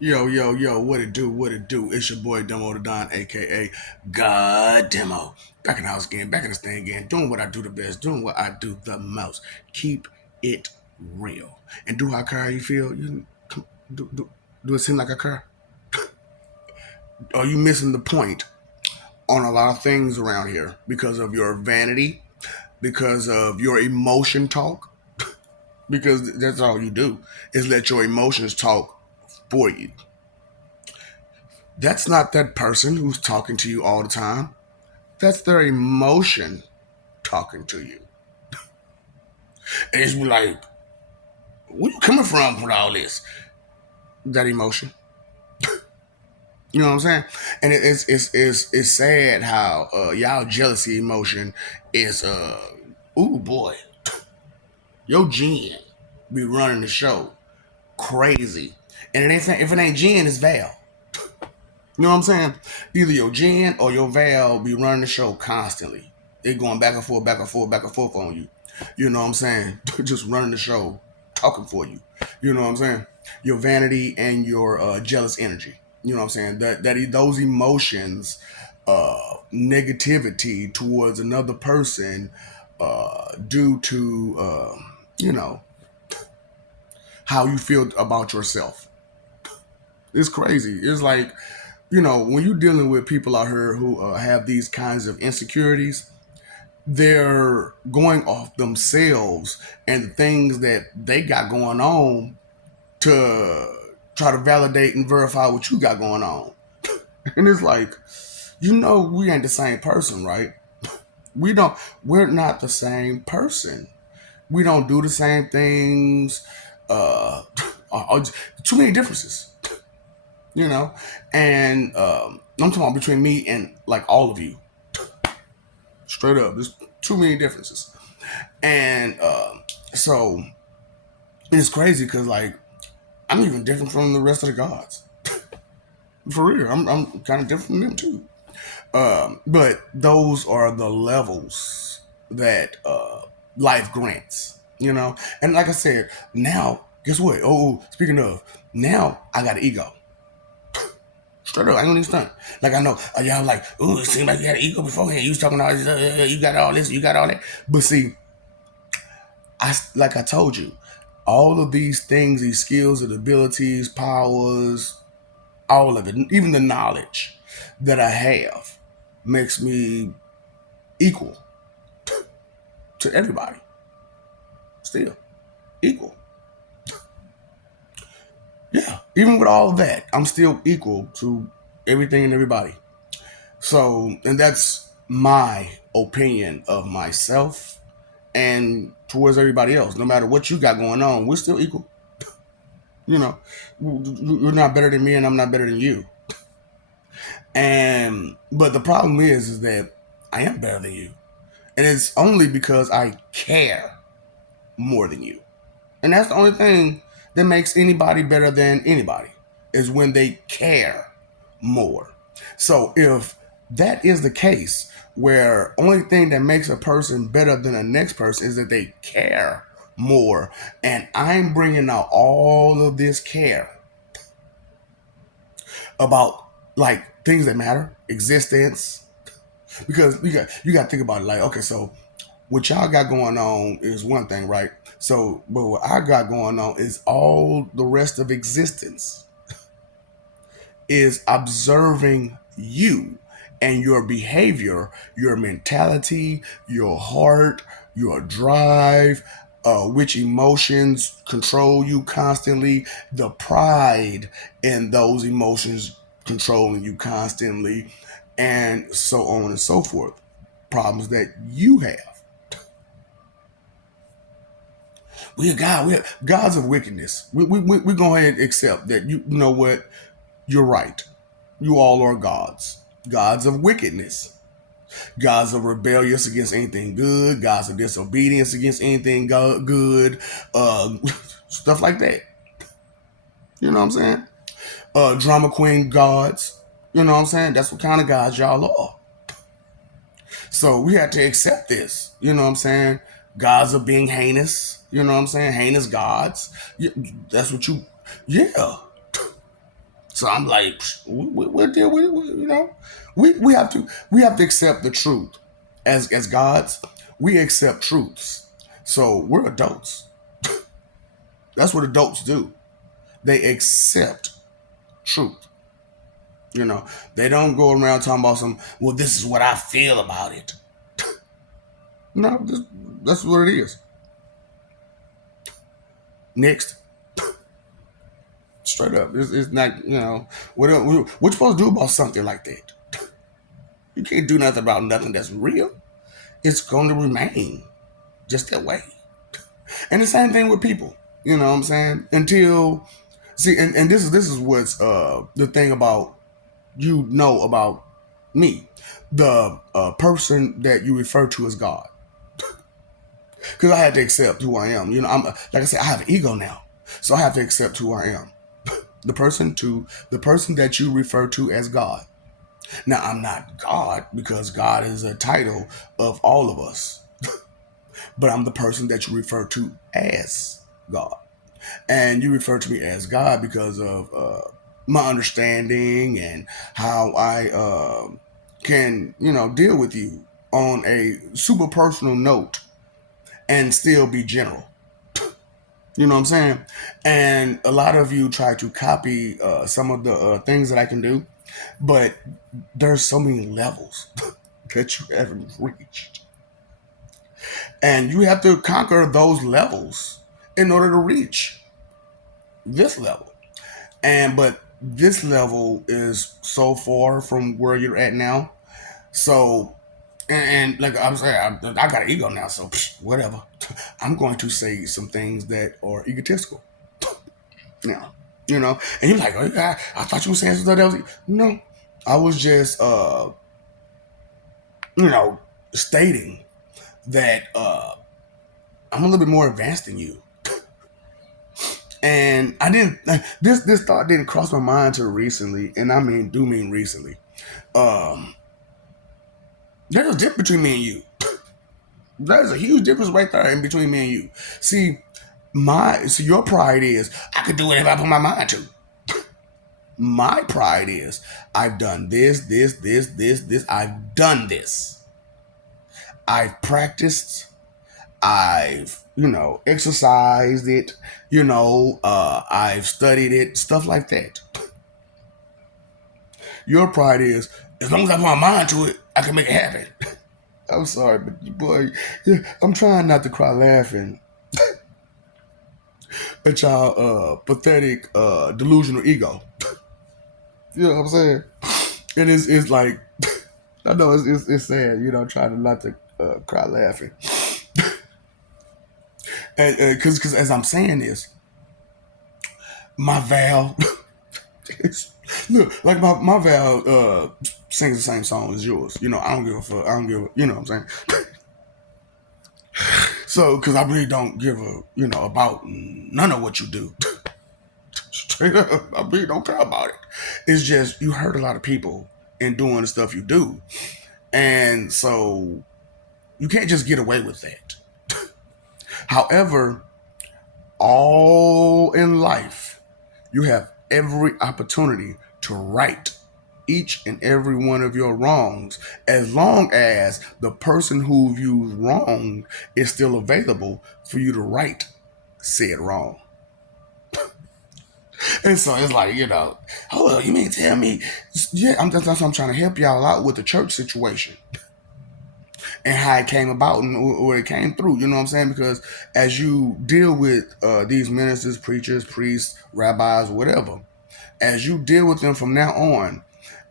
Yo, yo, yo, what it do, what it do? It's your boy Demo the Don, aka God Demo. Back in the house again, back in this thing again, doing what I do the best, doing what I do the most. Keep it real. And do how car you feel? Do it seem like a car? Are you missing the point on a lot of things around here because of your vanity, because of your emotion talk? Because that's all you do is let your emotions talk for you. That's not that person who's talking to you all the time. That's their emotion talking to you. And it's like, where you coming from with all this? That emotion. You know what I'm saying? And it's sad how y'all jealousy emotion is ooh boy, your Jen be running the show crazy. And it ain't if it ain't Jen, it's Val. You know what I'm saying? Either your Jen or your Val be running the show constantly. They going back and forth, back and forth, back and forth on you. You know what I'm saying? Just running the show, talking for you. You know what I'm saying? Your vanity and your jealous energy. You know what I'm saying? Those emotions, negativity towards another person, due to you know how you feel about yourself. It's crazy. It's like, when you're dealing with people out here who have these kinds of insecurities, they're going off themselves and the things that they got going on to try to validate and verify what you got going on. And it's like, we ain't the same person, right? We're not the same person. We don't do the same things. Uh, too many differences, you know? And I'm talking about between me and like all of you. Straight up. There's too many differences. And so it's crazy because, like, I'm even different from the rest of the gods. For real. I'm kind of different from them, too. But those are the levels that life grants, And like I said, now, guess what? Oh, speaking of, now I got an ego. Straight up, I ain't gonna stunt. Like I know y'all like, ooh, it seemed like you had an ego beforehand. You was talking all this, you got all this, you got all that. But see, like I told you, all of these things, these skills and abilities, powers, all of it, even the knowledge that I have, makes me equal to everybody. Still equal. Yeah, even with all of that, I'm still equal to everything and everybody. So, and that's my opinion of myself and towards everybody else. No matter what you got going on, we're still equal. You know, you're not better than me, and I'm not better than you. And but the problem is that I am better than you, and it's only because I care more than you. And that's the only thing that makes anybody better than anybody is when they care more. So if that is the case, where only thing that makes a person better than the next person is that they care more, and I'm bringing out all of this care about like things that matter, existence, because you got to think about it. Like, okay, so what y'all got going on is one thing, right? So, but what I got going on is all the rest of existence is observing you and your behavior, your mentality, your heart, your drive, which emotions control you constantly, the pride in those emotions controlling you constantly, and so on and so forth. Problems that you have. We are God. We are gods of wickedness. We go ahead and accept that. You know what? You're right. You all are gods. Gods of wickedness. Gods of rebellious against anything good. Gods of disobedience against anything good. Stuff like that. You know what I'm saying? Drama queen gods. You know what I'm saying? That's what kind of gods y'all are. So we had to accept this. You know what I'm saying? Gods are being heinous. You know what I'm saying? Heinous gods. Yeah, that's what you. Yeah. So I'm like, we'll deal with it. We have to accept the truth. As gods, we accept truths. So we're adults. That's what adults do. They accept truth. You know, they don't go around talking about some. Well, this is what I feel about it. No, that's what it is. Next, straight up, it's not. What you supposed to do about something like that? You can't do nothing about nothing that's real. It's going to remain just that way. And the same thing with people. You know what I'm saying? Until see, and this is what's the thing about about me, the person that you refer to as God, because I had to accept who I am. I'm like I said, I have an ego now, so I have to accept who I am. The person that you refer to as God. Now I'm not God because God is a title of all of us, but I'm the person that you refer to as God. And you refer to me as God because of my understanding and how I can, deal with you on a super personal note and still be general. You know what I'm saying? And a lot of you try to copy some of the things that I can do, but there's so many levels that you haven't reached. And you have to conquer those levels in order to reach this level. But this level is so far from where you're at now. So, and like I'm saying, I got an ego now, so whatever. I'm going to say some things that are egotistical now, And you're like, oh, yeah, I thought you were saying something else. No, I was just, stating that I'm a little bit more advanced than you. And I didn't. This thought didn't cross my mind until recently, and I mean recently. Um, there's a difference between me and you. There's a huge difference right there in between me and you. See, your pride is I could do whatever I put my mind to. My pride is I've done this, this, this, this, this. I've done this. I've practiced. I've exercised it. I've studied it. Stuff like that. Your pride is as long as I put my mind to it, I can make it happen. I'm sorry, but boy, yeah, I'm trying not to cry laughing at y'all pathetic delusional ego. You know what I'm saying? And it's like I know it's sad, trying not to cry laughing. And because as I'm saying this, my Val, look, like my Val sings the same song as yours. I don't give a fuck. I don't give a, you know what I'm saying? So, because I really don't give about none of what you do. Straight up, I really don't care about it. It's just you hurt a lot of people in doing the stuff you do. And so you can't just get away with that. However, all in life, you have every opportunity to right each and every one of your wrongs as long as the person who you wronged is still available for you to right said wrong. And so it's like, hold on, you mean tell me? Yeah, that's what I'm trying to help y'all out with the church situation and how it came about and where it came through. You know what I'm saying? Because as you deal with these ministers, preachers, priests, rabbis, whatever, as you deal with them from now on,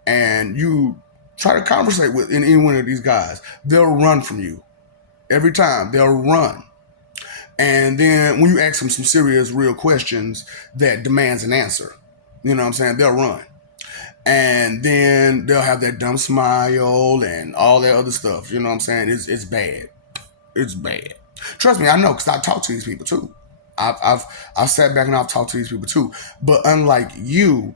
and you try to conversate with any one of these guys, they'll run from you every time. They'll run. And then when you ask them some serious, real questions that demands an answer, you know what I'm saying? They'll run. And then they'll have that dumb smile and all that other stuff. You know what I'm saying? It's bad. It's bad. Trust me, I know because I talk to these people too. I've sat back and I've talked to these people too. But unlike you,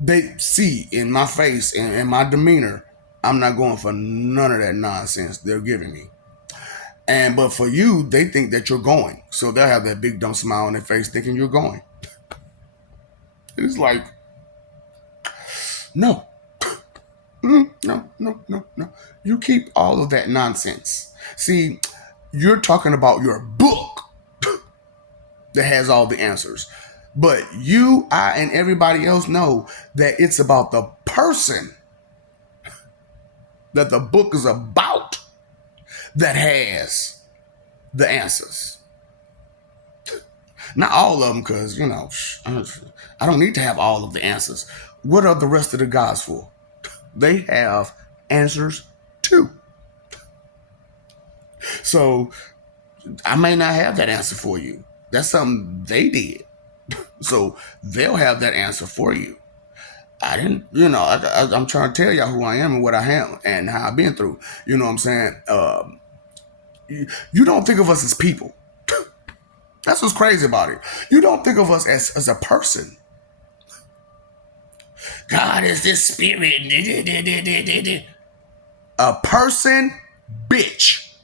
they see in my face and in my demeanor, I'm not going for none of that nonsense they're giving me. But for you, they think that you're going. So they'll have that big dumb smile on their face thinking you're going. It's like, No. No, no, no, no. You keep all of that nonsense. See, you're talking about your book that has all the answers. But you, I, and everybody else know that it's about the person that the book is about that has the answers. Not all of them, because, I don't need to have all of the answers. What are the rest of the gods for? They have answers too. So I may not have that answer for you. That's something they did. So they'll have that answer for you. I didn't, I'm trying to tell y'all who I am and what I am and how I've been through. You know what I'm saying? You don't think of us as people. That's what's crazy about it. You don't think of us as a person. God is this spirit. A person, bitch.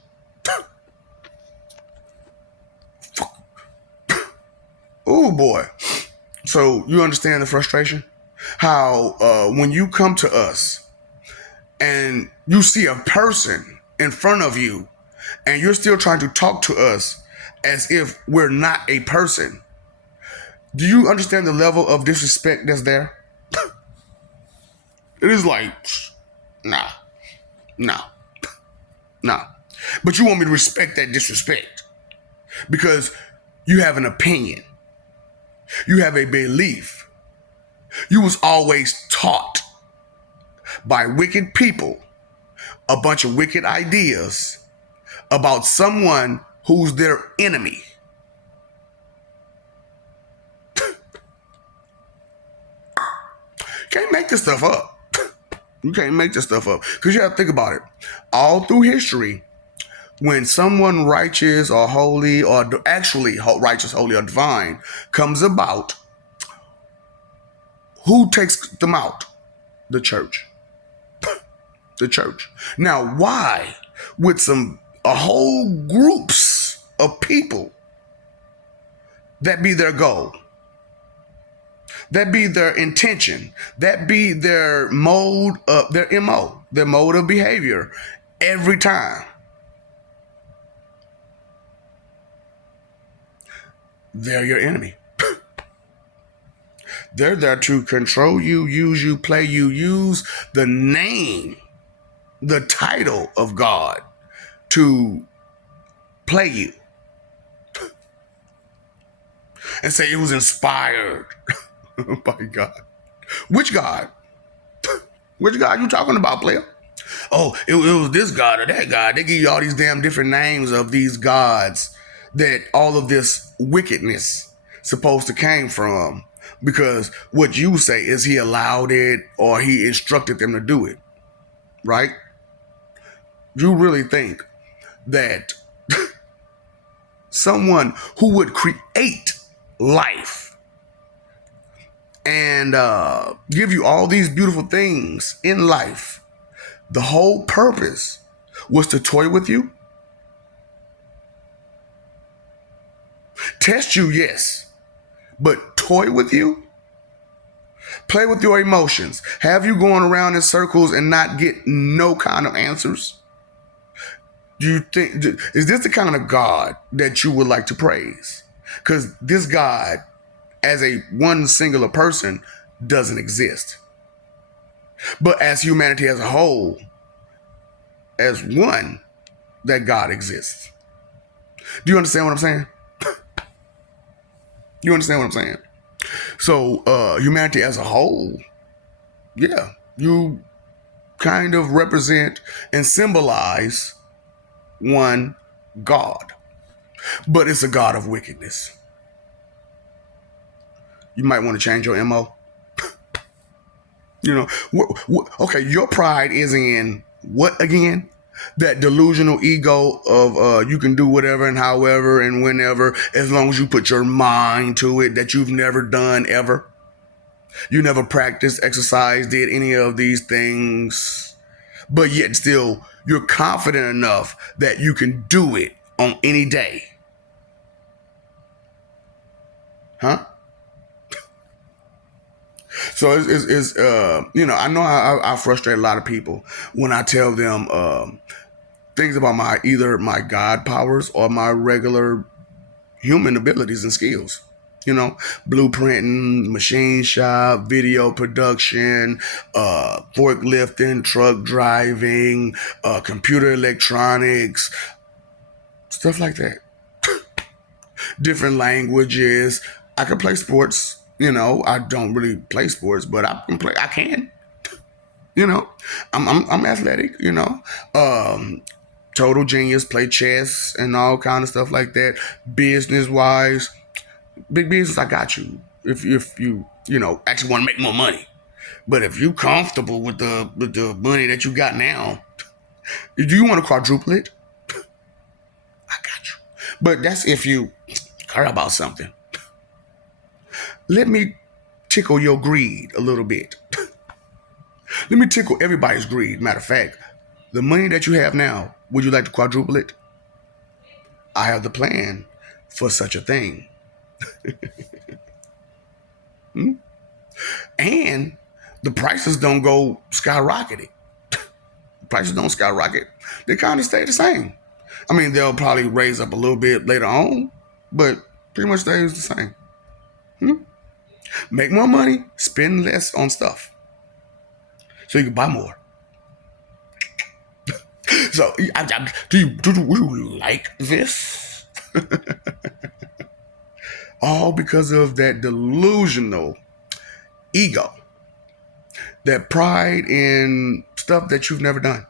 Oh boy. So you understand the frustration? How when you come to us and you see a person in front of you and you're still trying to talk to us as if we're not a person. Do you understand the level of disrespect that's there? It is like, nah, nah, nah. But you want me to respect that disrespect because you have an opinion. You have a belief. You was always taught by wicked people a bunch of wicked ideas about someone who's their enemy. Can't make this stuff up. You can't make this stuff up because you have to think about it. All through history, when someone righteous or holy or actually righteous, holy, or divine comes about, who takes them out? The church. The church. Now, why would a whole groups of people that be their goal? That be their intention. That be their mode of their MO, their mode of behavior every time. They're your enemy. They're there to control you, use you, play you, use the name, the title of God to play you. And say it was inspired by God. Which God? Which God you talking about, player? Oh, it was this God or that God. They give you all these damn different names of these gods that all of this wickedness supposed to came from. Because what you say is he allowed it or he instructed them to do it. Right? You really think that someone who would create life and give you all these beautiful things in life, the whole purpose was to toy with you? Test you, yes, but toy with you? Play with your emotions. Have you going around in circles and not get no kind of answers? Do you think, is this the kind of God that you would like to praise? Because this God, as a one singular person, doesn't exist. But as humanity as a whole, as one, that God exists. Do you understand what I'm saying? You understand what I'm saying? So humanity as a whole, yeah, you kind of represent and symbolize one God. But it's a God of wickedness. You might want to change your MO. Okay, your pride is in what again? That delusional ego of you can do whatever and however and whenever as long as you put your mind to it, that you've never done ever. You never practiced, exercised, did any of these things, but yet still you're confident enough that you can do it on any day. Huh? So I know I frustrate a lot of people when I tell them things about my either my God powers or my regular human abilities and skills. Blueprinting, machine shop, video production, forklifting, truck driving, computer electronics, stuff like that. Different languages. I can play sports. I don't really play sports, but I can play. I can. You know, I'm athletic. Total genius. Play chess and all kind of stuff like that. Business wise, big business. I got you. If you actually want to make more money, but if you comfortable with the money that you got now, do you want to quadruple it? I got you. But that's if you care about something. Let me tickle your greed a little bit. Let me tickle everybody's greed. Matter of fact, the money that you have now, would you like to quadruple it? I have the plan for such a thing. And the prices don't go skyrocketing. Prices don't skyrocket. They kind of stay the same. I mean, they'll probably raise up a little bit later on, but pretty much stays the same. Make more money, spend less on stuff, so you can buy more. So, do you like this? All because of that delusional ego, that pride in stuff that you've never done,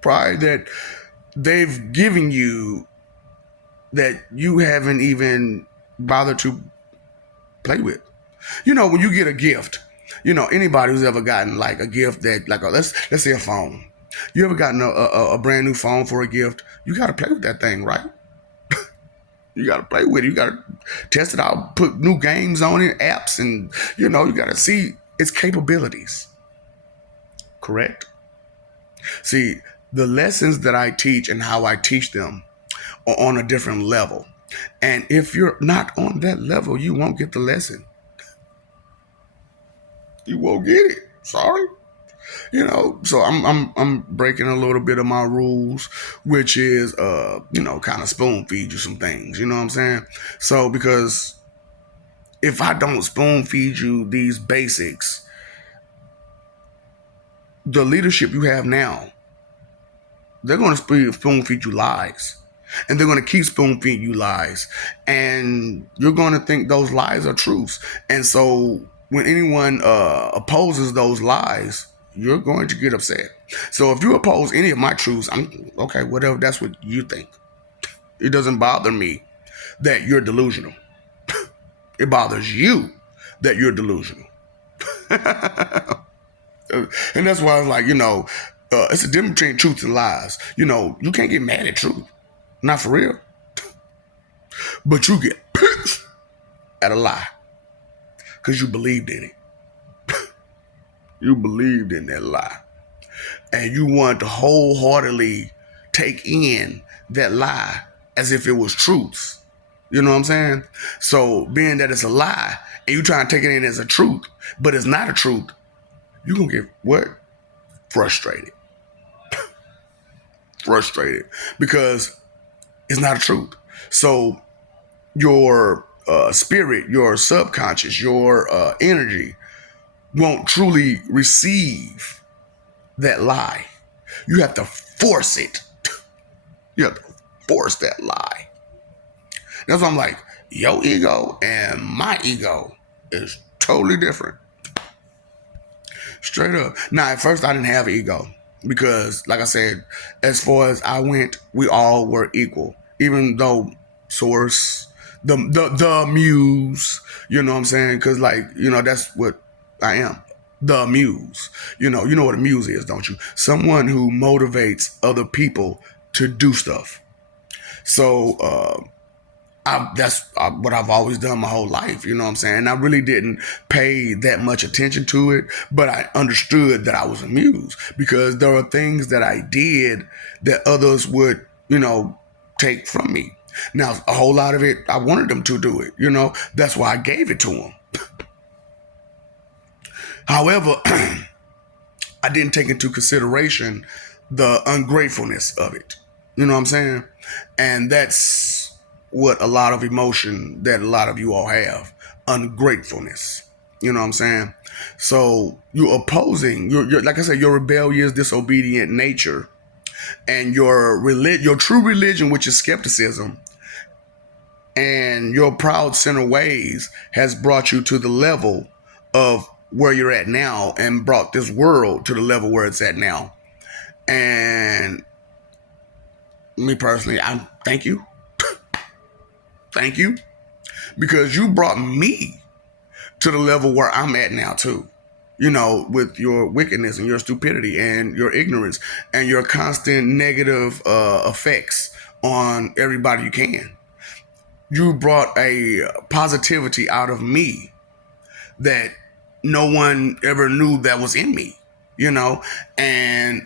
pride that they've given you that you haven't even bothered to play with. When you get a gift, anybody who's ever gotten like a gift that like let's say a phone. You ever gotten a brand new phone for a gift? You got to play with that thing, right? You got to play with it. You got to test it out, put new games on it, apps, and you got to see its capabilities. Correct? See, the lessons that I teach and how I teach them are on a different level. And if you're not on that level, you won't get the lesson. You won't get it. Sorry. So I'm breaking a little bit of my rules, which is kind of spoon feed you some things. You know what I'm saying? So because if I don't spoon feed you these basics, the leadership you have now, they're going to spoon feed you lies. And they're going to keep spoon feeding you lies. And you're going to think those lies are truths. And so when anyone opposes those lies, you're going to get upset. So if you oppose any of my truths, I'm okay, whatever, that's what you think. It doesn't bother me that you're delusional. It bothers you that you're delusional. And that's why I was like, it's a difference between truth and lies. You can't get mad at truth. Not for real. But you get pissed at a lie. Because you believed in it. You believed in that lie. And you wanted to wholeheartedly take in that lie as if it was truth. You know what I'm saying? So being that it's a lie and you trying to take it in as a truth, but it's not a truth, you're going to get what? Frustrated. Frustrated. Because it's not a truth. So your spirit, your subconscious, your energy won't truly receive that lie. You have to force it. You have to force that lie. That's why I'm like, your ego and my ego is totally different. Straight up. Now, at first I didn't have an ego because, like I said, as far as I went, we all were equal. Even though Source, the muse, you know what I'm saying? Because, that's what I am. The muse. You know what a muse is, don't you? Someone who motivates other people to do stuff. So, that's what I've always done my whole life, you know what I'm saying? I really didn't pay that much attention to it, but I understood that I was a muse because there are things that I did that others would, take from me. Now, a whole lot of it, I wanted them to do it, that's why I gave it to them. However, I didn't take into consideration the ungratefulness of it. You know what I'm saying? And that's what a lot of emotion that a lot of you all have, ungratefulness. You know what I'm saying? So you're opposing, you're like I said, your rebellious, disobedient nature and your true religion, which is skepticism, and your proud sinner ways has brought you to the level of where you're at now and brought this world to the level where it's at now. And me personally, I thank you. Thank you. Because you brought me to the level where I'm at now too. You know, with your wickedness and your stupidity and your ignorance and your constant negative effects on everybody you can. You brought a positivity out of me that no one ever knew that was in me, you know, and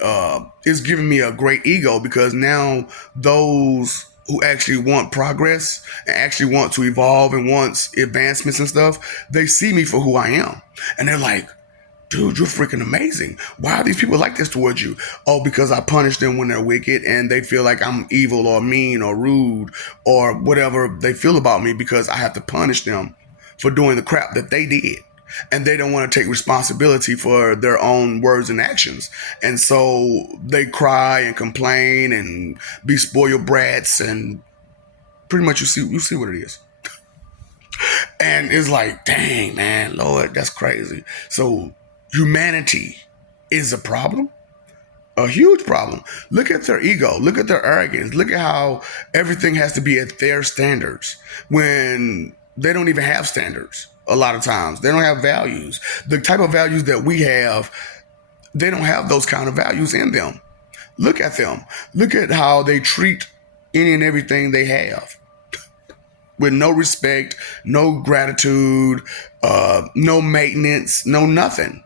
it's giving me a great ego because now those who actually want progress and actually want to evolve and wants advancements and stuff, they see me for who I am. And they're like, dude, you're freaking amazing. Why are these people like this towards you? Oh, because I punish them when they're wicked and they feel like I'm evil or mean or rude or whatever they feel about me because I have to punish them for doing the crap that they did. And they don't want to take responsibility for their own words and actions. And so they cry and complain and be spoiled brats and pretty much you see what it is. And it's like, dang, man, Lord, that's crazy. So humanity is a problem, a huge problem. Look at their ego. Look at their arrogance. Look at how everything has to be at their standards when they don't even have standards. A lot of times they don't have values. The type of values that we have, they don't have those kind of values in them. Look at them. Look at how they treat any and everything they have with no respect, no gratitude, no maintenance, no nothing.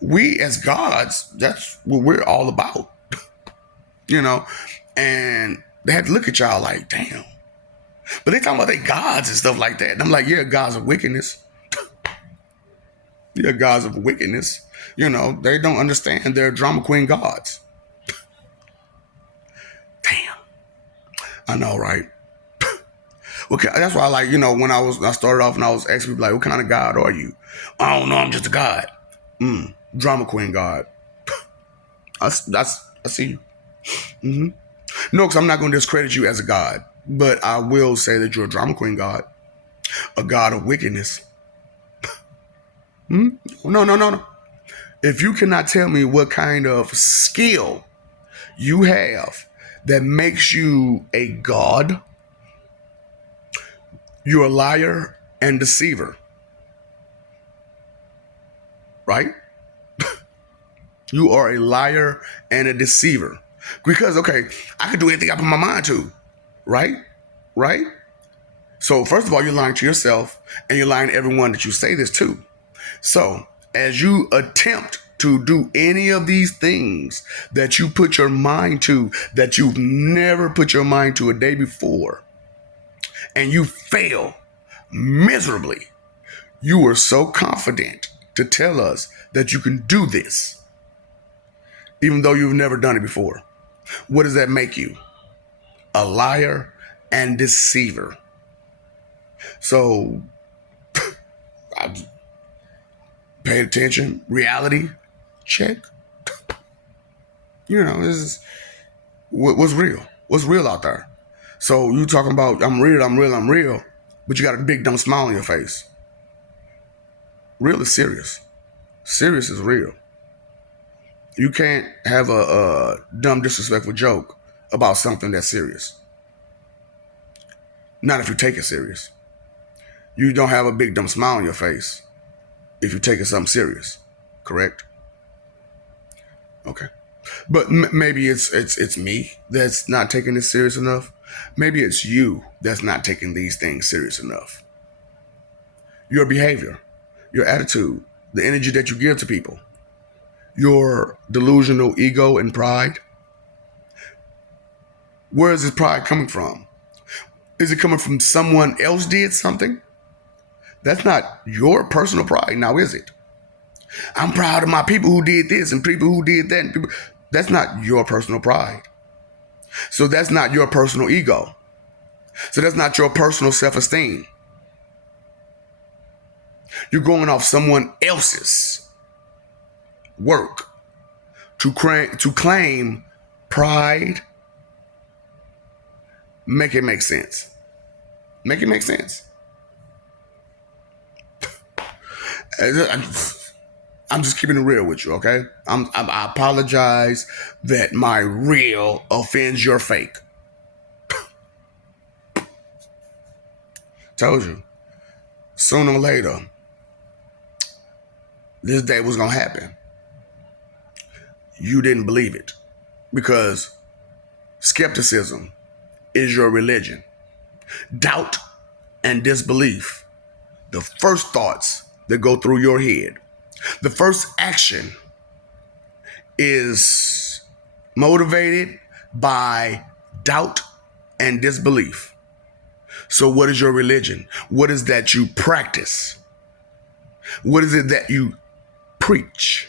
We as gods, that's what we're all about, you know? And they had to look at y'all like, damn. But they talking about they gods and stuff like that. And I'm like, yeah, gods of wickedness. Yeah, gods of wickedness. You know, they don't understand they're drama queen gods. Damn. I know, right? Okay, that's why I like, you know, when I started off and I was asking people like, what kind of God are you? I don't know, I'm just a god. Drama queen god. I see you. Mm-hmm. No, because I'm not going to discredit you as a god, but I will say that you're a drama queen god, a god of wickedness. No. If you cannot tell me what kind of skill you have that makes you a god, you're a liar and deceiver, right? You are a liar and a deceiver. Because, okay, I can do anything I put my mind to, right? Right? So, first of all, you're lying to yourself and you're lying to everyone that you say this to. So, as you attempt to do any of these things that you put your mind to, that you've never put your mind to a day before, and you fail miserably, you are so confident to tell us that you can do this, even though you've never done it before. What does that make you? A liar and deceiver. So, I paid attention. Reality check. You know, this is what's real. What's real out there. So you talking about I'm real, but you got a big dumb smile on your face. Real is serious. Serious is real. You can't have a dumb, disrespectful joke about something that's serious. Not if you take it serious. You don't have a big dumb smile on your face if you're taking something serious. Correct? Okay. But maybe it's me that's not taking this serious enough. Maybe it's you that's not taking these things serious enough. Your behavior, your attitude, the energy that you give to people, your delusional ego and pride. Where is this pride coming from? Is it coming from someone else did something? That's not your personal pride now, is it? I'm proud of my people who did this and people who did that. And people. That's not your personal pride. So that's not your personal ego. So that's not your personal self-esteem. You're going off someone else's work to claim pride. Make it make sense. Make it make sense. I'm just keeping it real with you, okay? I apologize that my real offends your fake. Told you. Sooner or later, this day was going to happen. You didn't believe it because skepticism is your religion. Doubt and disbelief, the first thoughts that go through your head, the first action is motivated by doubt and disbelief. So what is your religion? What is that you practice? What is it that you preach?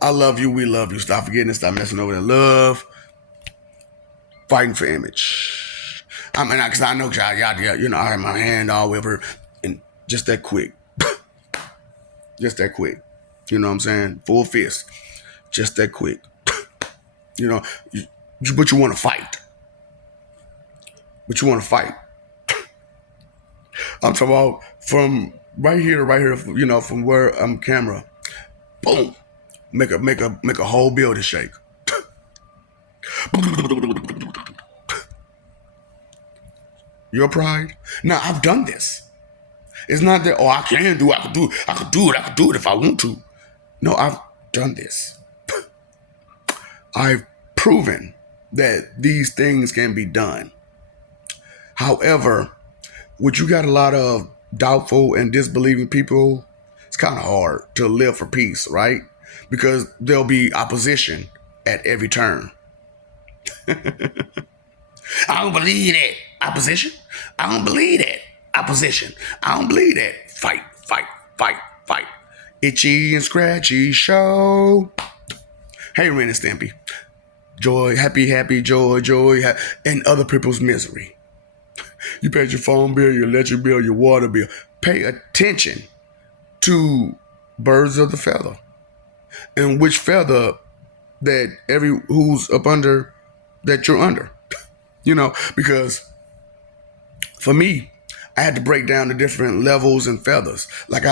I love you. We love you. Stop forgetting and stop messing over the love. Fighting for image. I mean, because I know y'all, you know, I have my hand all over, and just that quick. Just that quick. You know what I'm saying? Full fist. Just that quick. You know, but you want to fight. But you want to fight. I'm talking about from right here, you know, from where I'm camera. Boom. Make a whole building shake. Your pride? Now I've done this. It's not that, oh, I can do, I could do it if I want to. No, I've done this. I've proven that these things can be done. However, when you got a lot of doubtful and disbelieving people, it's kind of hard to live for peace, right? Because there'll be opposition at every turn. I don't believe that. Opposition? I don't believe that. Opposition. I don't believe that. Fight, fight, fight, fight. Itchy and Scratchy Show. Hey, Ren and Stampy. Joy, happy, joy, and other people's misery. You paid your phone bill, your electric bill, your water bill. Pay attention to birds of the feather. And which feather that who's up under that you're under. You know, because for me, I had to break down the different levels and feathers. Like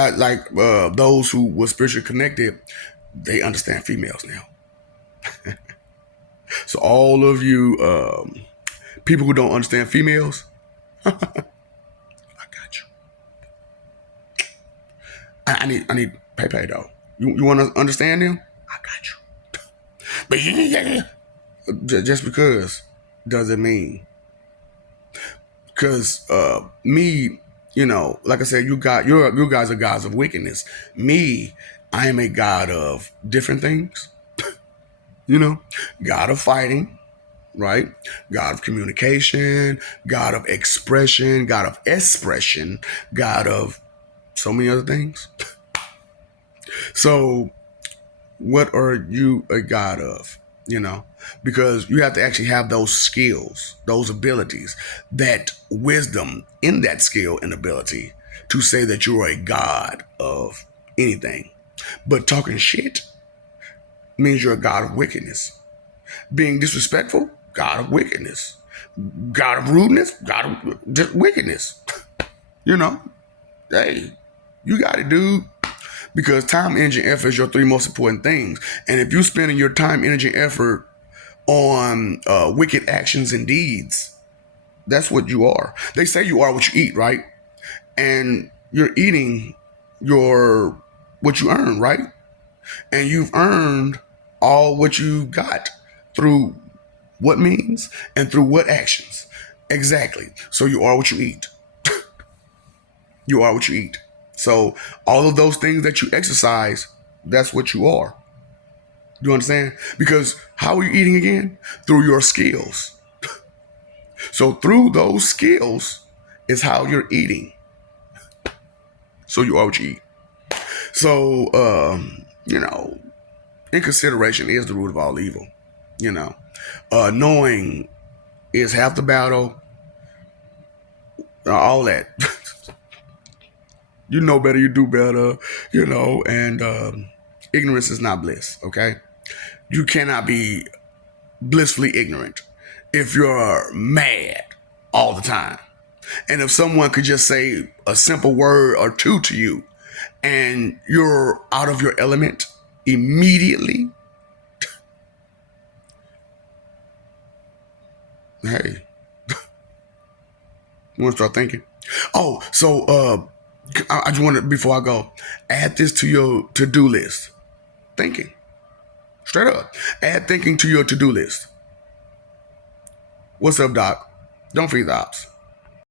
those who were spiritually connected, they understand females now. So all of you people who don't understand females, I got you. I need pay though. You want to understand them? I got you. But yeah. Just because doesn't mean. Because me, you know, like I said, you guys are gods of wickedness. Me, I am a god of different things. You know, god of fighting, right? God of communication, God of expression, God of expression, God of so many other things. So what are you a god of? You know, because you have to actually have those skills, those abilities, that wisdom in that skill and ability to say that you're a god of anything. But talking shit means you're a god of wickedness. Being disrespectful, god of wickedness. God of rudeness, god of just wickedness. You know, hey, you got it, dude. Because time, energy, and effort is your three most important things. And if you're spending your time, energy, and effort on wicked actions and deeds, that's what you are. They say you are what you eat, right? And you're eating what you earn, right? And you've earned all what you got through what means and through what actions. Exactly. So you are what you eat. You are what you eat. So all of those things that you exercise, that's what you are. You understand? Because how are you eating again? Through your skills. So through those skills It's how you're eating. So you are what you eat. So, inconsideration is the root of all evil. You know, knowing is half the battle. All that. You know better, you do better. And ignorance is not bliss. Okay, you cannot be blissfully ignorant if you're mad all the time. And if someone could just say a simple word or two to you and you're out of your element immediately, hey, you want to start thinking? Oh, so I just want to, before I go, add this to your to-do list. Thinking. Straight up. Add thinking to your to-do list. What's up, Doc? Don't feed the ops.